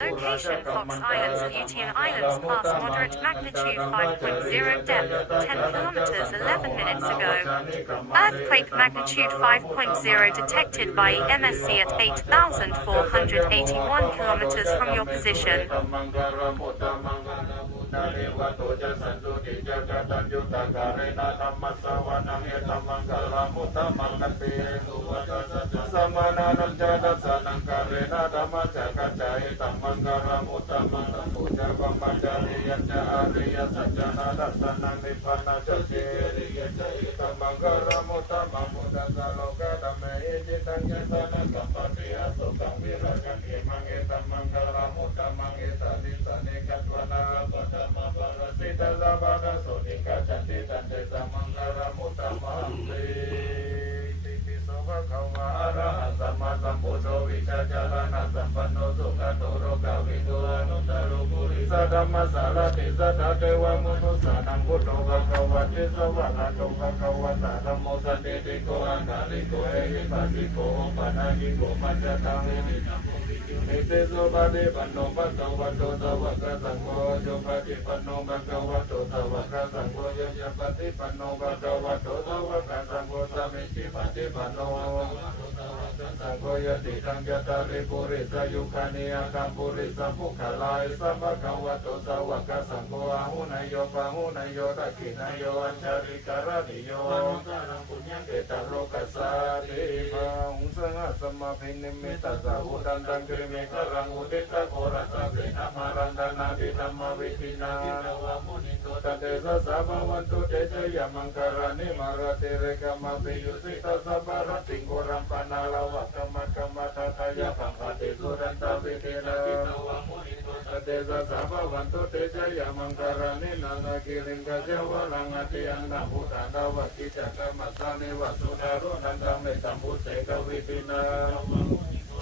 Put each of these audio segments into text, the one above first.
Location Fox Islands, Luzon Islands, class moderate magnitude 5.0 depth, 10 kilometers 11 minutes ago. Earthquake magnitude 5.0 detected by MSC at 8,481 kilometers from your position. นาเรวะโตจะสันตุติจักตัญญุตาการณะธรรมสวนังเอตมังกลามุตตมังคติสุวัตสัมานานัญจดัสนังการณะธรรมจักจายตมังกลามุตตมังปุจักัมปจาริยจาริยสัจนานัสนันิพพานาจเจริยจายตัมังกลามุตตมังปุจักโลก เมหิจิตังยัตนะกัปปะติยสุขังวิรากันเอมังเอตัมมังการมุตตมังเอตาลิสเนกัตวนาปัตตมะปรสิตาสะบาดโสนิกาจันติตันเตสัมมังการมุตตมังเตติปิโสภะคะวะอะระหะสัมมาสัมพุทโธวิชาจารณะสัมปั ปุริสธัมสารติสัทธเทวมนุสานังพุทโธภะคะวะติสวะคะโตภะคะวะตะธัมโมสันติติโกอันตาลิโกเอหิปัสสิโกปะนายิโกมัจจตังเอหินัมโมวิจุเตโสภะเดปันโนภะคะวะโตสวะคะสังโฆโยปะติปันโนภะคะวะโตสวะคะสังโฆโยยะปะติปันโนภะคะวะโตสวะคะสังโฆสัมมิติปะติปันโน สังโฆยติทังยตาริปุริสยุคานิอาคัมปุริสัมภุขลายสัมภะคะวะโตสาวกสังโฆอาหุนายโยปะหุนายโยตักขินายโยอัญชริการนิโยอนุตารังปุญญเอตโลกัสสาติมังสังฆสมมาภินิมิตาสาหุตันตังกริเมกรังอุติตะโครัสสะเสนามารันดานาติธรรมวิธินาตินวามุนิโตตัเตสะสะภะวันตุเตชะยมังการานิมาราเตเรกามะปิยุสิตาสัพพะรติงโกรัมปนาลาวะกรรมะกรรมะทาทายะพังคติสุรันตาวิเทนะตัเตสะสะภะวันตุเตชะยมังการานินานากิริงกะเจวะลังอติยันนาพุทาดาวะกิจักกะมัสสานิวะสุนารุนันตะเมตัมพุเสกวิปินา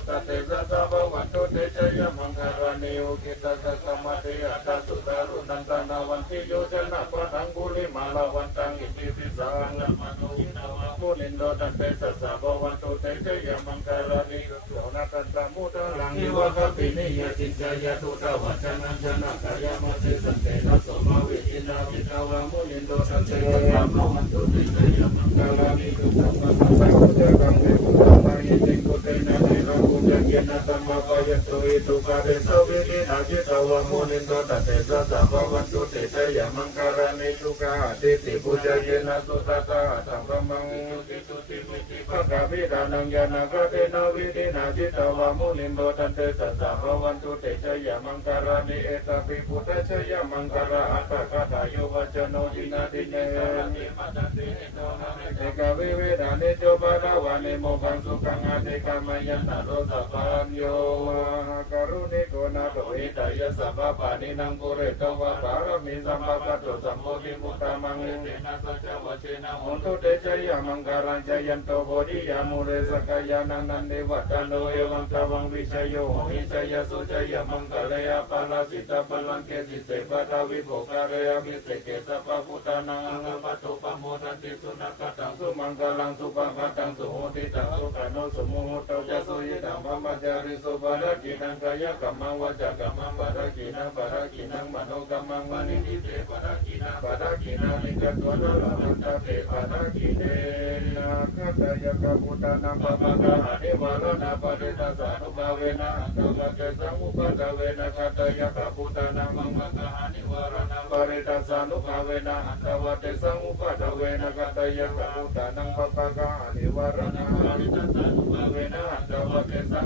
ตัเตสะสะภะวันตุเตชะยมังคารานิโอกิตตะสมะเทอะตะสุตารุนันตนาวันติโยชนะปะทังกุลิมาลาวันตังอิติปิสังมุนิ นโดตันเตสสะภวันตุเตชะยมังคารานิโสนาตันตมุตลังยิวะกปินิยจินจายตุตะวัชนันชนะกายามะเสสันเตนะสมาวิจินาวิตาวามุลินโดตันเตชะยมังวันตุเตชะยมังคารานิสุขันตมุตลังเวกุตังมายิติกุเตนะเนรกุจังเย นะตัมมะปะยัตุอิทุกะเดสวินินาจิตาวะมุนินโตตันเตสะสะภะวันตุเตชะยมังคารานิสุกะติติปุจเยนะสุตตะตัมมังสุติมิติภะ กะวิดานังยานากะเตนะวินินาจิตาวะมุนินโดตันเตสะสะภะวันตุเตชะยมังคารานิเอตปิปุตชยมังคาราอัตตะกะทายุวัจโนจินาติเนเอกาวิเวดานิโจปะดาวานิโมกังสุขังอาเตกามยันตโรสะปัญโยกรุณิโกนาโตอิตายะสัพพปานินังปุเรตวะปารมิสัมภะปะโตสัมโพธิมุตตะมังเตนะสัจวะเชนะโหตุเตชะยมังคารังจยันโตโพธิยามุเรสกายานังนันเดวัตโนเอวังตวังวิชโยหิชยสุจยมังคะเลยาปาลาสิตาปลังเกสิเสปะทาวิโภคาเรยามิเสเกสัพพะพุทธานังอังคปะโตปะโมทันติสุนักตังสุมังคลังสุปะปะตังสุโหติตังสุขโนสุโมโหตยะสุยิตัง พมจาริสุบาระกินังกายกัมมังวจกัมมังบาระกินังบาระกินังมโนกัมมังวานิทิเตบาระกินังบาระกินังลิงกตัวนะละมันตเตบาระกิเนนะคัตยกะพุทธานังปะปะกะหะเทวะระนาปะเดตสานุภาเวนะอัตตวะเกสังอุปะตะเวนะคัตยกะพุทธานังมังมะกะหะนิวะระนาปะเดตสานุภาเวนะอัตตวะเกสังอุปะตะเวนะคัตยกะพุทธานังปะปะกะหะนิวะระนาปะเดตสานุภาเวนะอัตตวะเกสัง